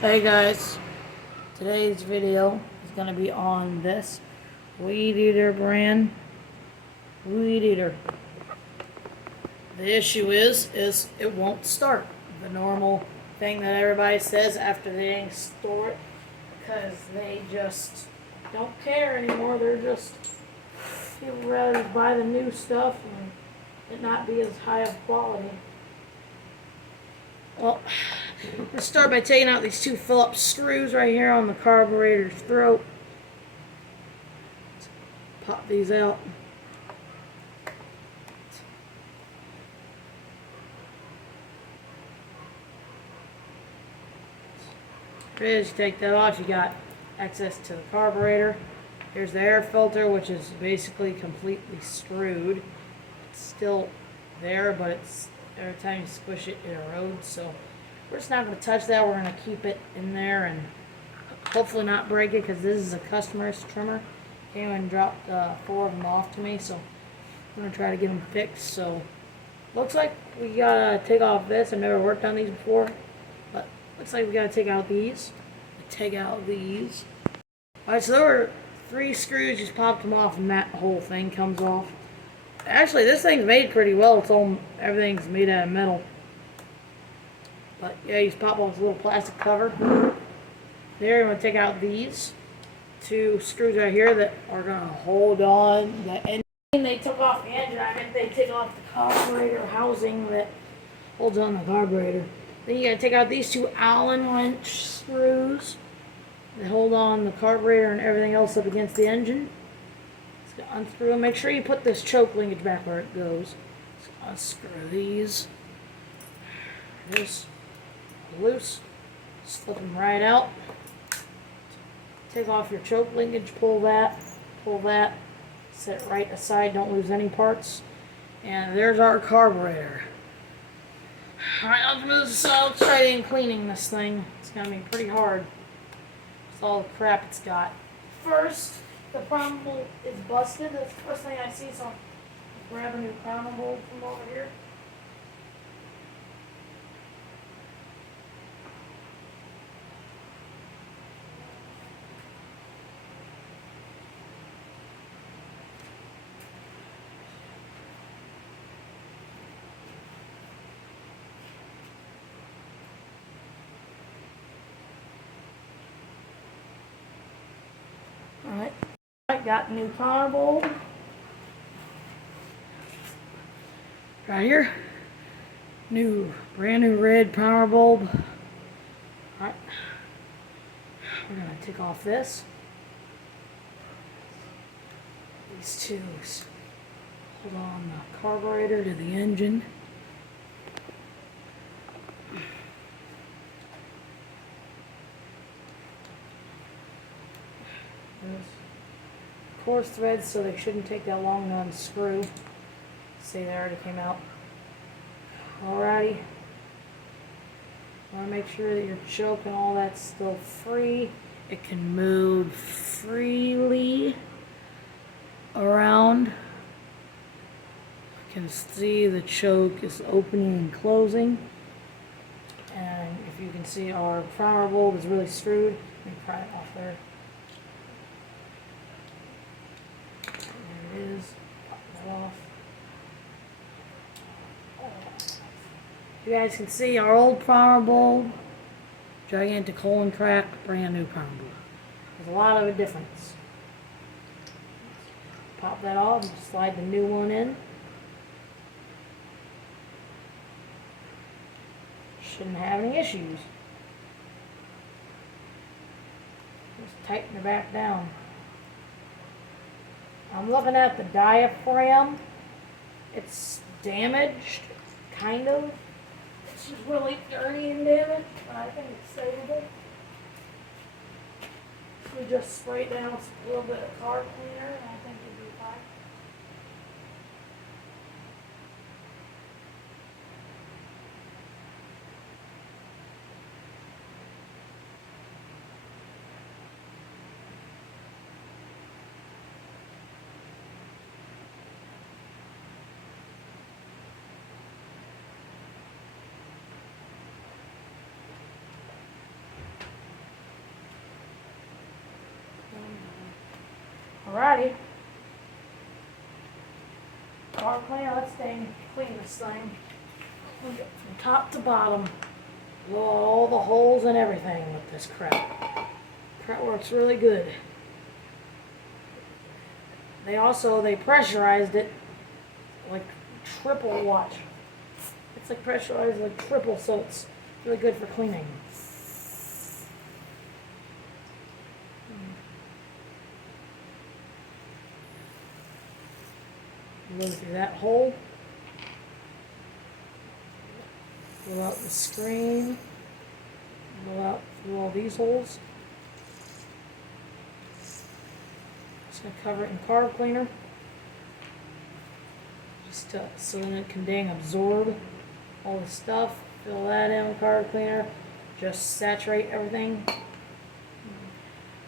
Hey guys, today's video is going to be on this Weed Eater brand Weed Eater. The issue is it won't start. The normal thing that everybody says after they install it, because they just don't care anymore. They're just, people rather buy the new stuff and it not be as high of quality. Well, let's start by taking out these two Phillips screws right here on the carburetor's throat. Pop these out. As you take that off, you got access to the carburetor. Here's the air filter, which is basically completely screwed. It's still there, but it's every time you squish it, it erodes. So we're just not going to touch that. We're going to keep it in there and hopefully not break it, because this is a customer's trimmer. Came and dropped 4 of them off to me, so I'm going to try to get them fixed. So looks like we gotta take off this. I've never worked on these before, but looks like we gotta take out these. Alright, so there were 3 screws. Just popped them off and that whole thing comes off. Actually, this thing's made pretty well. Everything's made out of metal. But yeah, you just pop off this little plastic cover. There, you're gonna take out these 2 screws right here that are gonna hold on the engine. They took off the engine. I meant they take off the carburetor housing that holds on the carburetor. Then you gotta take out these 2 Allen wrench screws that hold on the carburetor and everything else up against the engine. Just unscrew them. Make sure you put this choke linkage back where it goes. Just unscrew these. Just loose. Just flip them right out. Take off your choke linkage. Pull that. Set it right aside. Don't lose any parts. And there's our carburetor. Alright, let's try cleaning this thing. It's gonna be pretty hard. It's all the crap it's got. First, the primer bolt is busted. That's the first thing I see, so I'll grab a new primer bolt from over here. Alright, I got new power bulb right here. Brand new red power bulb. Alright, we're gonna take off these 2 hold on the carburetor to the engine. Coarse threads, so they shouldn't take that long to unscrew. See, they already came out. Alrighty. Want to make sure that your choke and all that's still free. It can move freely around. You can see the choke is opening and closing. And if you can see, our primer bulb is really screwed. Let me pry it off there. There it is. Pop that off. You guys can see our old primer bulb, gigantic hole and cracked, brand new primer bulb. There's a lot of a difference. Pop that off and slide the new one in. Shouldn't have any issues. Just tighten it back down. I'm looking at the diaphragm. It's damaged, kind of. It's just really dirty and damaged, but I think it's savable. We just spray down a little bit of car cleaner, and I think it'll be fine. Alrighty. Carb cleaner, let's clean this thing. From top to bottom. Blow out all the holes and everything with this crap. Crap works really good. They pressurized it like triple, watch. It's like pressurized like triple, so it's really good for cleaning. Go through that hole. Go out the screen. Go out through all these holes. Just going to cover it in carb cleaner. Just so that it can absorb all the stuff. Fill that in with carb cleaner. Just saturate everything.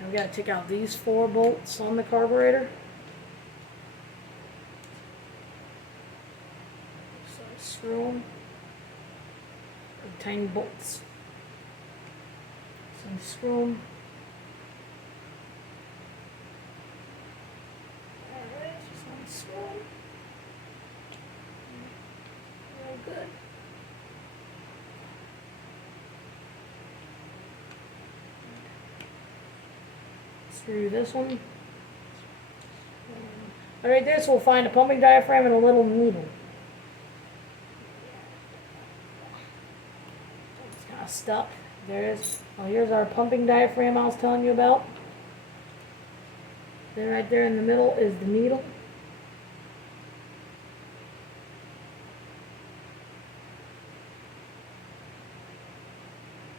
And we got to take out these 4 bolts on the carburetor. So screw them. Tiny bolts. So screw them. Alright, just unscrew them. Real good. Screw this one. Alright, this will find a pumping diaphragm and a little needle. It's kind of stuck. Here's our pumping diaphragm I was telling you about. Then right there in the middle is the needle.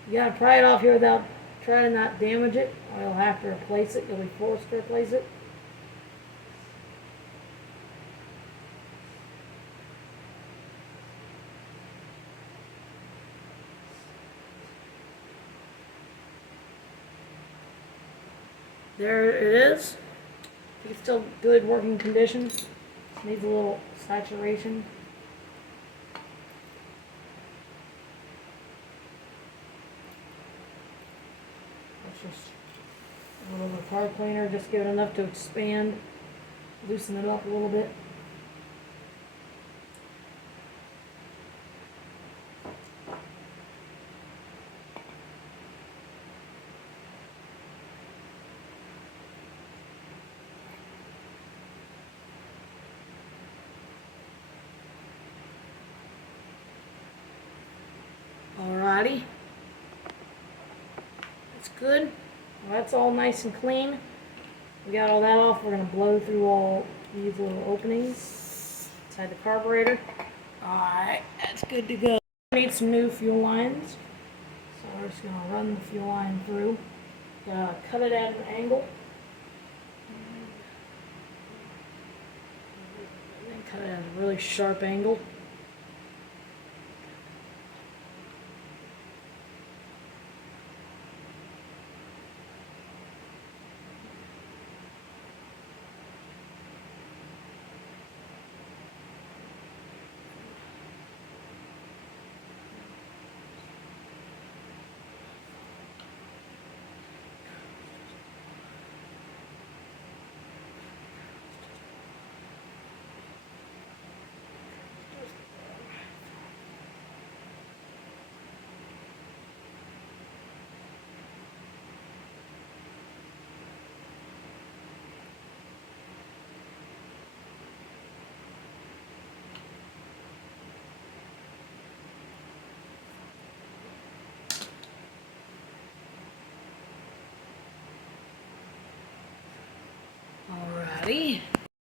You gotta pry it off here without trying to not damage it, or you'll have to replace it. You'll be forced to replace it. There it is. It's still good working condition. Needs a little saturation. Let's just a little bit of carb cleaner, just give it enough to expand, loosen it up a little bit. Alrighty, that's good. Well, that's all nice and clean. We got all that off. We're going to blow through all these little openings inside the carburetor. Alright, that's good to go. We need some new fuel lines. So we're just going to run the fuel line through. Cut it at an angle. And then cut it at a really sharp angle. Alrighty,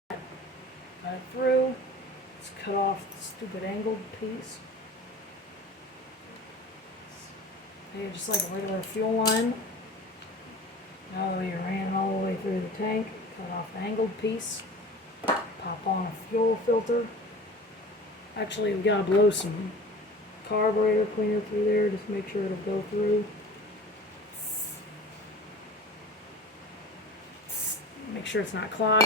got it through. Let's cut off the stupid angled piece. Okay, just like a regular fuel line. Now that we ran all the way through the tank, cut off the angled piece. Pop on a fuel filter. Actually, we gotta blow some carburetor cleaner through there, just make sure it'll go through. Make sure it's not clogged.